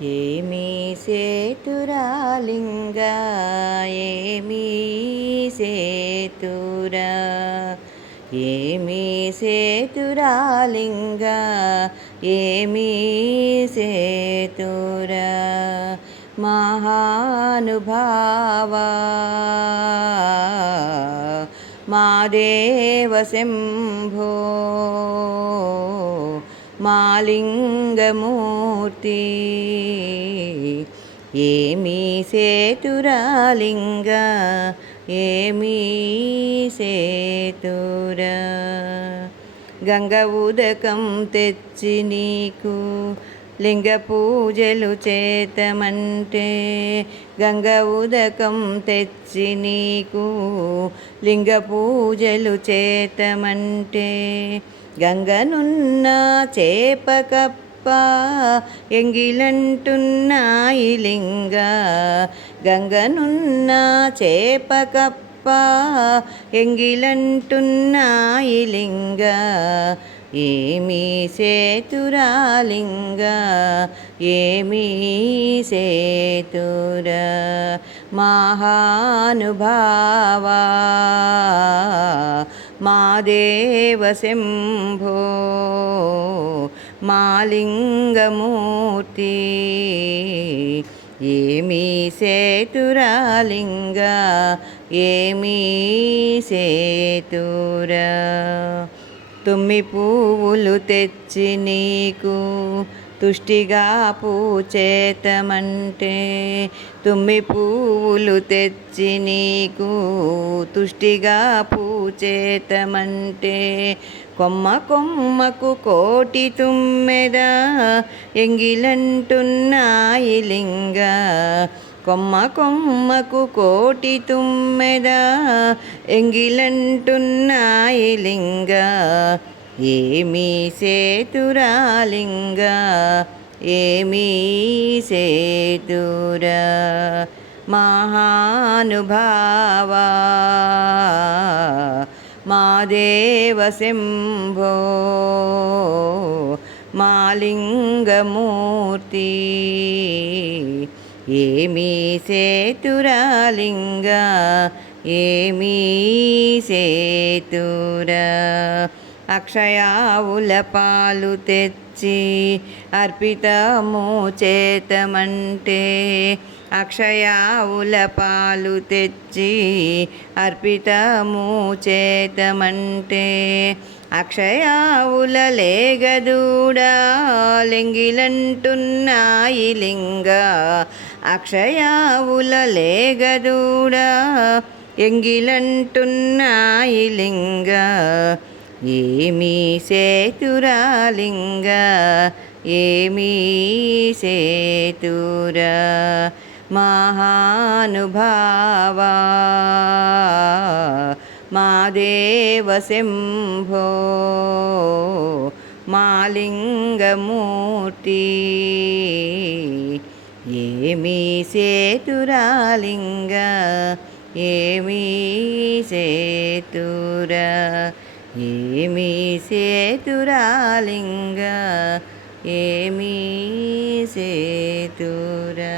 ఏమీ సేతురాలింగా ఏమీ సేతురా ఏమీ సేతురాలింగా ఏమీ సేతురా మహానుభావా మా దేవ శంభో మాలింగమూర్తి ఏమీ సేతురాలింగా ఏమీ సేతురా గంగ ఉదకం తెచ్చి నీకు లింగ పూజలు చేతమంటే గంగ ఉదకం తెచ్చి నీకు లింగ పూజలు చేతమంటే గంగనున్న చేపకప్ప ఎంగిలంటున్నాయి లింగ గంగనున్న చేపకప్ప ఎంగిలంటున్నాయి లింగ ఏమీ సేతురాలింగా ఏమీ సేతురా మహానుభావా మా దేవ శంభో మాలింగమూర్తి ఏమీ సేతురాలింగా ఏమీ సేతురా తుమ్మి పువ్వులు తెచ్చి నీకు తుష్టిగా పూచేతమంటే తుమ్మి పువ్వులు తెచ్చి నీకు తుష్టిగా పూచేతమంటే కొమ్మ కొమ్మకు కోటి తుమ్మెద ఎంగిలంటున్నాయి లింగ కొమ్మ కొమ్మకు కోటి తుమ్మెద ఎంగిలంటున్నాయి లింగ ఏమీ సేతురాలింగా ఏమీ సేతురా మహానుభావా మా దేవ శంభో మాలింగమూర్తి ఏమీ సేతురాలింగా ఏమీ సేతురా అక్షయావుల పాలు తెచ్చి అర్పితము చేతమంటే అక్షయావుల పాలు తెచ్చి అర్పితము చేతమంటే అక్షయావుల లేగదూడా లెంగిలంటున్నాయి లింగ అక్షయావుల లేగదూడా ఎంగిలంటున్నాయి లింగ ఏమీ సేతురాలింగా ఏమీ సేతురా మహానుభావా మా దేవ శంభో మాలింగమూర్తి ఏమీ సేతురాలింగా ఏమీ సేతురా ఏమీ సేతురాలింగా ఏమీ సేతురా.